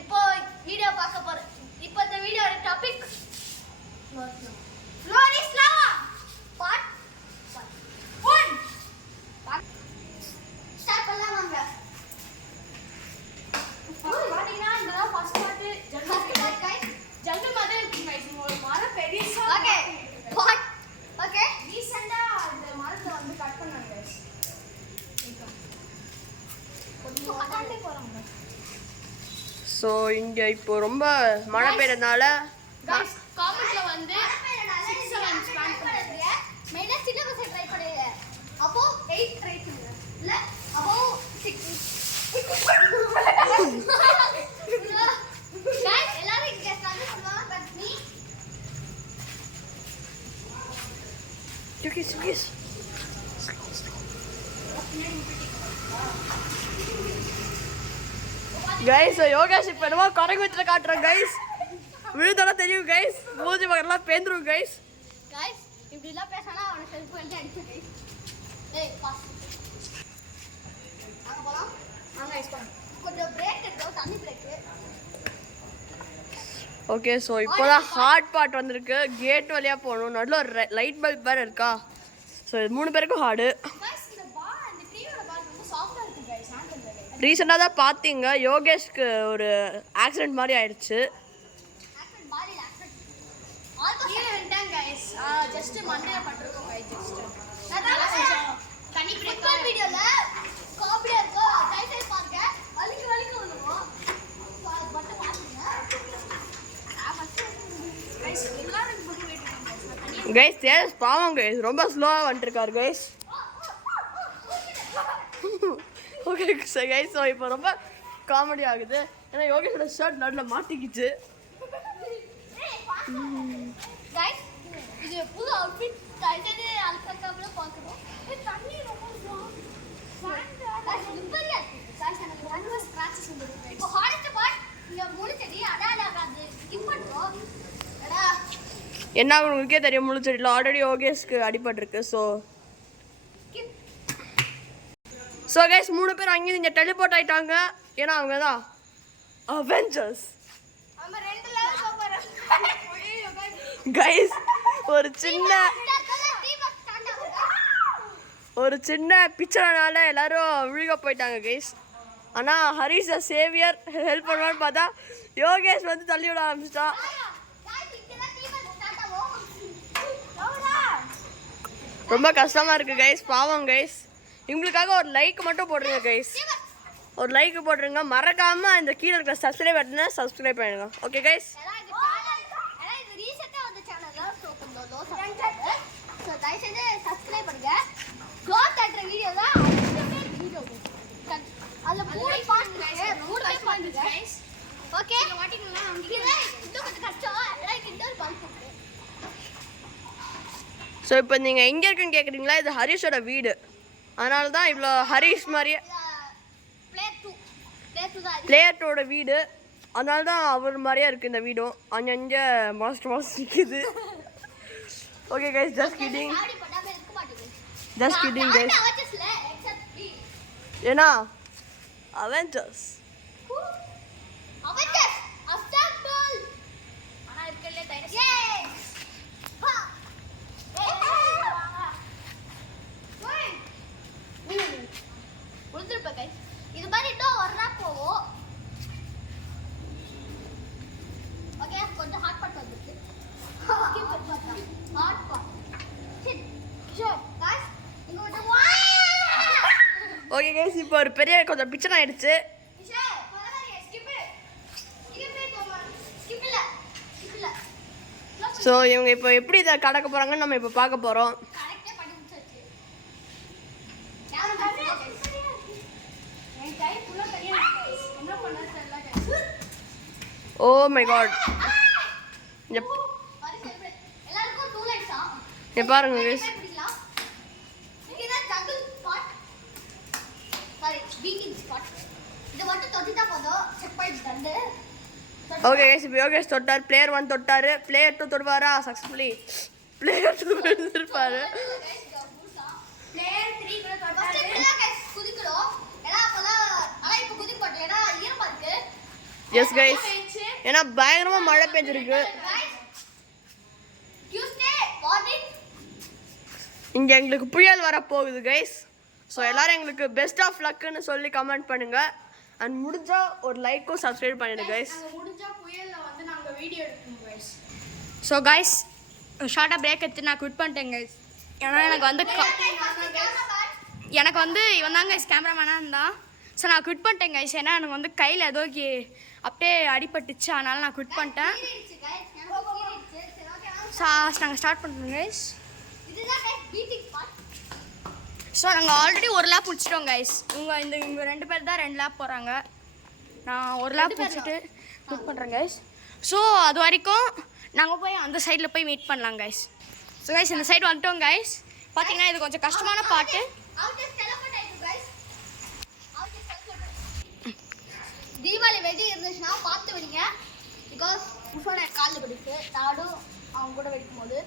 இப்போ வீடியோ பார்க்க போறோம். இப்போ இந்த வீடியோட topic floor is lava part 1. Start பண்ணலாம் வாங்க. பாத்தீங்கன்னா இந்த ஃபர்ஸ்ட் பார்ட் ஜன்னல் மாதிரி இருக்கு गाइस. ஒரு மரம் பெருசா ஓகே பார்ட் ஓகே ரீசன்ட்டா அந்த மரத்தை வந்து கட் பண்ணாங்க गाइस. கொஞ்சம் அட்டாண்டே போறாங்க. ஸோ இங்கே இப்போ ரொம்ப மழை பெய்யறதுனால गाइस காமெண்ட்ல வந்து 6 7 ஸ்பேன் பண்ணுங்க. மெயினா சின்ன பசங்க ட்ரை பண்ணுங்க. அப்போ 8 ட்ரை பண்ணுங்க. இல்ல அப்போ 6 गाइस எல்லாரும் இங்க ஸ்டார்ட் பண்ணுவாங்க. But me Yes. கைஸ் யோகாஷ் இப்போ என்னமோ குரங்கு வச்சுட்டு காட்டுறோம் கைஸ். விழுந்தாலும் தெரியும் கைஸ். மூஞ்சி பக்கம்லாம் பேந்துரும் கைஸ். गाइस இப்படி எல்லாம் பேசனா அவன செல்ஃப் வந்து அடிச்சு गाइस. ஏய் பாஸ். அங்க போலாம். வாங்க गाइस போலாம். கொஞ்சம் பிரேக் எடுத்தோம். தண்ணி பிரேக். ஓகே ஸோ இப்போதான் ஹார்ட் பார்ட் வந்திருக்கு. கேட் வழியாக போகணும். நடுவில் ஒரு லைட் பல்ப் வேறு இருக்கா. ஸோ இது 3 பேருக்கும் ஹார்டு. गाइस இந்த பால் அந்த ட்ரீயோட பால் ரொம்ப சாஃப்ட்டா இருக்கு गाइस. Handle guys. ரீசெண்டாக தான் பார்த்தீங்க யோகேஷ்க்கு ஒரு ஆக்சிடென்ட் மாதிரி ஆயிடுச்சு. ஆக்சன் பாடி ஆக்சன். ஆல்மோஸ்ட் கீழ வந்துட்டாங்க गाइस. ஜஸ்ட் மண்டைல பட்டிருக்கோம் गाइस ஜஸ்ட். தண்ணி பிரேக் வீடியோல காமெடியா இருக்கோ. டைட்டில் பாருங்க. வலிக்கு விழுவோம். பட்டு பாருங்க. गाइस எல்லாரும் இந்த பக்கம் வெயிட் பண்ணுங்க गाइस. கைஸ் தேஜஸ் பாவம் கைஸ். ரொம்ப ஸ்லோவாக வந்துட்டுருக்காரு கைஸ். ஓகே கைஸ் ஸோ இப்போ ரொம்ப காமெடி ஆகுது. ஏன்னா யோகேஷோட ஷர்ட் நடுவில் மாட்டிக்கிச்சு. गाइस இது புது அவுட்ஃபிட். டைட்டில் அல்கக்காப்ல பார்க்கணும். தண்ணி ரொம்ப गाइस லிப்பரியா இருக்கு. गाइस எனக்கு ரொம்ப ஸ்கிராச்சஸ் வந்துருக்கு. இப்போ ஹார்ட் பார்ட் இங்க முடிச்சடி அடாடாகாது. ஸ்கிப் பண்றோம். அடா என்ன ஆகும் உங்களுக்கே தெரியும். முழு செடியில் ஆல்ரெடி யோகேஷ்க்கு அடிபட்டிருக்கு. ஸ்கிப். ஸோ கைஸ் 3 பேர் அங்கேயும் இங்கே டெலிபோர்ட் ஆயிட்டாங்க. ஏன்னா அவங்க தான் அவெஞ்சர்ஸ். நம்ம 2 லெவல் போறோம். கைஸ் ஒரு சின்ன பிச்சைனால எல்லாரும் விழுக போயிட்டாங்க கைஸ். ஆனால் ஹரிஷ் சேவியர் ஹெல்ப் பண்ணுவான்னு பார்த்தா யோகேஷ் வந்து தள்ளி விட ஆரம்பிச்சிட்டான். ரொம்ப கஷ்டமாக இருக்குது கைஸ். பாவம் கைஸ். இவங்களுக்காக ஒரு லைக் மட்டும் போடுறீங்க கைஸ். ஒரு லைக் போட்டுருங்க. மறக்காமல் இந்த கீழே இருக்கிற சப்ஸ்கிரைப் பட்டனை சப்ஸ்கிரைப் பண்ணிடுங்க. Okay guys. ஸோ இப்போ நீங்கள் எங்கே இருக்குன்னு கேட்குறீங்களா? இது ஹரிஷோட வீடு. அதனால தான் இவ்வளோ ஹரிஷ் மாதிரியே பிளேயர் 2ஓட வீடு. அதனால தான் அவர் மாதிரியே இருக்குது இந்த வீடும். அங்கங்கே மாஸ்டர் நிற்கிது. Okay guys just kidding guys. ஏன்னா அவெஞ்சர்ஸ். இது மாதிரி இன்னும் வர்றா போவோம். ஓகே கொஞ்சம் ஹாட் பாட் வந்துருக்கு. ஹாட் பாட் இங்க வந்து ஓகே கைஸ் இப்போ ஒரு பெரிய கொஞ்சம் பிச்சை ஆயிடுச்சு. ஸோ இவங்க இப்போ எப்படி இதை கடக்க போகிறாங்கன்னு நம்ம இப்போ பார்க்க போகிறோம். Oh my God. இங்கே பாருங்க கைஸ். ஓகே கைஸ் இப்போ யோகேஷ் தொட்டார். பிளேயர் 1 தொட்டார். பிளேயர் 2 தொடுவாரா சக்ஸஸ்ஃபுல்லி? பிளேயர் 2 விழுந்திருப்பாரு. பிளேயர் 3 கூட தொட்டாரு. குதிக்கணும். ஏன்னா அப்பதான் ஆனா இப்போ குதிக்க மாட்டேன். ஏன்னா ஈரமா இருக்கு. எஸ் கைஸ், ஏன்னா பயங்கரமாக மழை பெஞ்சிருக்கு. Tuesday morning. இங்கே எங்களுக்கு புயல் வரப்போகுது கைஸ். ஸோ எல்லாரும் எங்களுக்கு பெஸ்ட் ஆஃப் லக்குன்னு சொல்லி கமெண்ட் பண்ணுங்க. அண்ட் முடிஞ்சா ஒரு லைக்கும் சப்ஸ்கிரைப் பண்ணிடுங்க கைஸ். முடிஞ்சா புயல்ல வந்து நாங்க வீடியோ எடுப்போம் கைஸ். ஸோ கைஸ் ஷார்ட்டாக பிரேக் எடுத்து நான் குவிட் பண்ணிட்டேன் கைஸ். ஏன்னா எனக்கு வந்து இவன் தான் கைஸ் கேமராமேனாக இருந்தான். ஸோ நான் குவிட் பண்ணிட்டேன் கைஸ். ஏன்னா எனக்கு வந்து கையில் ஏதோ அப்படியே அடிபட்டுச்சு, அதனால நான் குவிட் பண்ணிட்டேன். நாங்கள் ஸ்டார்ட் பண்ணுறோம் கைஸ். ஸோ நாங்கள் ஆல்ரெடி ஒரு லேப் முடிச்சிட்டோம் கைஸ். இவங்க 2 பேர் தான் 2 லேப் போகிறாங்க. நான் ஒரு லேப் முடிச்சுட்டு குவிட் பண்ணுறேன் கைஸ். ஸோ அது வரைக்கும் நாங்கள் போய் அந்த சைடில் போய் மீட் பண்ணலாம் கைஸ். ஸோ கைஸ் இந்த சைடு வந்துட்டோம் கைஸ். பார்த்தீங்கன்னா இது கொஞ்சம் கஷ்டமான பாட்டு. தீபாவளி வெடி இருந்துச்சுன்னா பார்த்து வெடிங்க. பிகாஸ் முஷோட காலில் வெடிச்சு தாடும் அவங்க கூட வெடிக்கும் போது.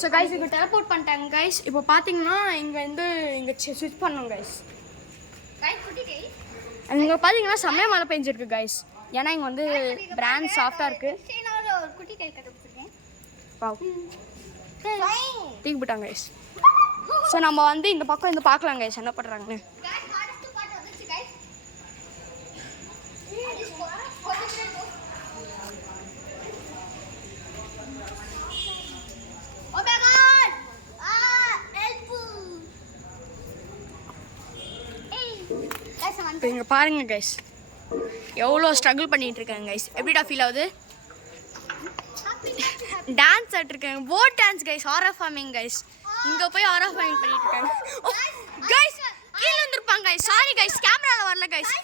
ஸோ கைஸ் இங்கே டெலபோர்ட் பண்ணிட்டாங்க கைஸ். இப்போ பார்த்தீங்கன்னா இங்கே ஸ்விட்ச் பண்ணோம் கைஸ். இங்கே பார்த்தீங்கன்னா செம்மையாக மழை பெஞ்சிருக்கு கைஸ். ஏன்னா இங்கே வந்து பிராண்ட் சாஃப்டாக இருக்குது. ஒரு குட்டி கை கட்டுப்பிடிச்சிருக்கேன். தூக்கி போட்டாங்க கைஸ். ஸோ நம்ம வந்து இந்த பக்கம் இருந்து பார்க்கலாம் கைஸ் என்ன பண்ணுறாங்கன்னு. இப்போ இங்கே பாருங்க கைஸ் எவ்வளோ ஸ்ட்ரகிள் பண்ணிட்டு இருக்காங்க கைஸ். எப்படிடா ஃபீல் ஆகுது? டான்ஸ் ஆடிருக்காங்க, boat dance guys, RR forming guys. இங்கே போய் ஆர்ஆர் ஃபார்மிங் பண்ணிட்டு இருக்காங்க கைஸ். கீழே வந்துருப்பாங்க கைஸ். சாரி கைஸ், கேமராவில் வரல கைஸ்.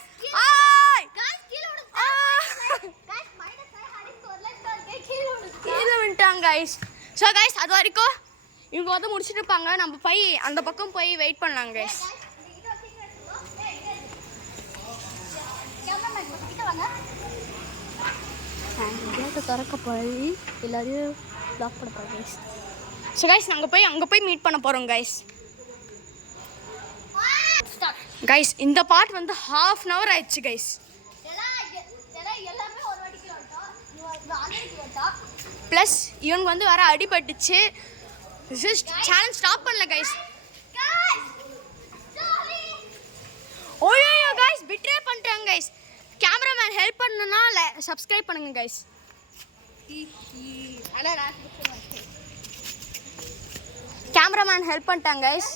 கீழே வந்துட்டாங்க கைஸ். ஸோ கைஸ் அது வரைக்கும் இவங்க வந்து முடிச்சுட்டு இருப்பாங்க. நம்ம போய் அந்த பக்கம் போய் வெயிட் பண்ணலாம் கைஸ். கேட்டை திறக்க போய் எல்லாரையும் லாக் பண்ண போகிறோம் கைஸ். ஸோ கைஸ் நாங்கள் அங்கே போய் மீட் பண்ண போகிறோம் கைஸ். கைஸ் இந்த பார்ட் வந்து 1/2 hour ஆயிடுச்சு கைஸ். ப்ளஸ் இவனுக்கு வந்து வர அடிபட்டுச்சு. சேலஞ்ச் ஸ்டாப் பண்ணல கைஸ். ஓய்யோ கைஸ் பிட்ரே பண்ணிட்டாங்க கைஸ். கேமராமேன் ஹெல்ப் பண்ணணும்னா சப்ஸ்கிரைப் பண்ணுங்க கைஸ். கேமராமேன் ஹெல்ப் பண்ணிட்டாங்க கைஸ்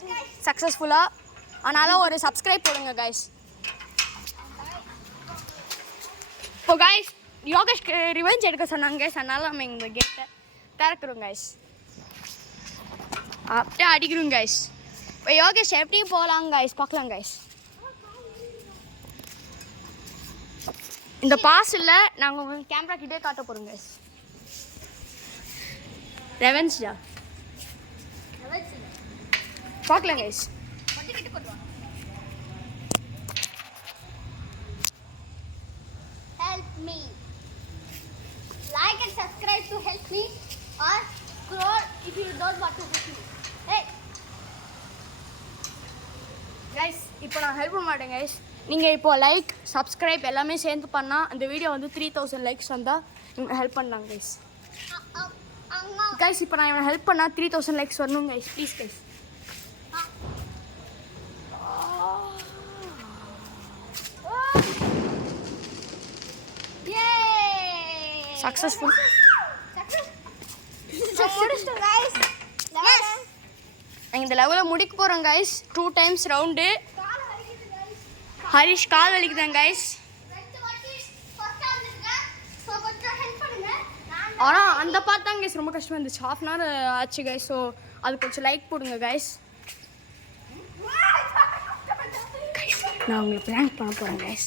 சக்ஸஸ்ஃபுல்லாக. அதனால் ஒரு சப்ஸ்கிரைப் போடுங்க கைஸ். இப்போ கைஸ் யோகேஷ்க்கு ரிவெஞ்ச் எடுக்க சொன்னாங்க கைஸ். அதனால் நம்ம இந்த கேட்டை திறக்கிறோம் கைஸ். அப்படியே அடிக்கிறோம் கைஸ். இப்போ யோகேஷ் எப்படி போகலாம் கைஸ் பார்க்கலாம் கைஸ். இந்த பாஸில் நாங்கள் கேமரா கிட்டே காட்ட போகிறோம் கைஸ். ரெவென்ஸ்டா பார்க்கலாம் guys. Help me. Like and subscribe to help me or scroll if you don't want to help me. Hey. Guys இப்போ நான் ஹெல்ப் பண்ண மாட்டேன் கைஸ். நீங்கள் இப்போ லைக் சப்ஸ்கிரைப் எல்லாமே சேர்ந்து பண்ணால் அந்த வீடியோ வந்து 3000 லைக்ஸ் வந்தால் இவங்க ஹெல்ப் பண்ணாங்க கைஸ். கைஸ் இப்போ நான் இவனை ஹெல்ப் பண்ணால் 3000 லைக்ஸ் வரணும் கைஸ். Please guys. சக்ஸஸ்ஃபுல். இந்த லெவலில் முடிக்க போகிறோம் கைஸ். 2 times round. ஹரிஷ் கால் வலிக்குதாங்க கைஸ். ஆனால் அந்த பார்த்து தான் கைஸ் ரொம்ப கஷ்டமாக இருந்துச்சு. 1/2 hour ஆச்சு கைஸ். ஸோ அது கொஞ்சம் லைக் போடுங்க கைஸ். நான் உங்களுக்கு ப்ராங்க் பண்ண போகிறேன் கைஸ்.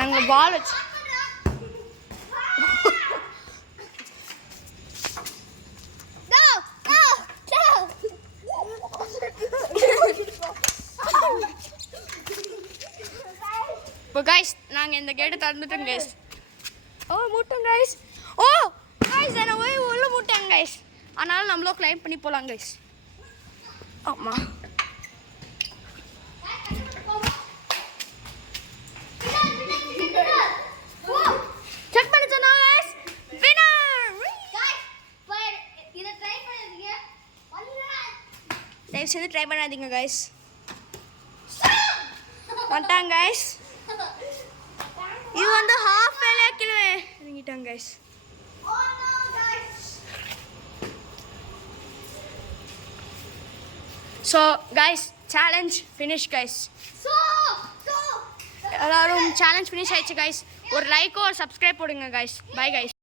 நாங்கள் பால் வச்சு இப்போ கைஸ் நாங்கள் இந்த கேட்டை திறந்துட்டோம் கைஸ். ஓ மூட்டோம் கைஸ். ஓ கைஸ் என்ன போய் உள்ள மூட்டாங்க கைஸ். அதனால நம்மளும் கிளைம் பண்ணி போகலாம் கைஸ். ஆமாம் தயவு செஞ்சு ட்ரை பண்ணாதீங்க கைஸ். வந்துட்டாங்க கைஸ். இது வந்து ஹாஃப் வேலையா கிலோ இறங்கிட்டாங்க guys. Oh no, guys. So guys challenge finish guys. So. எல்லாரும் சேலஞ்ச் ஃபினிஷ் ஆயிடுச்சு கைஸ். ஒரு லைக்கோ ஒரு சப்ஸ்கிரைப் போடுங்க கைஸ். Bye guys.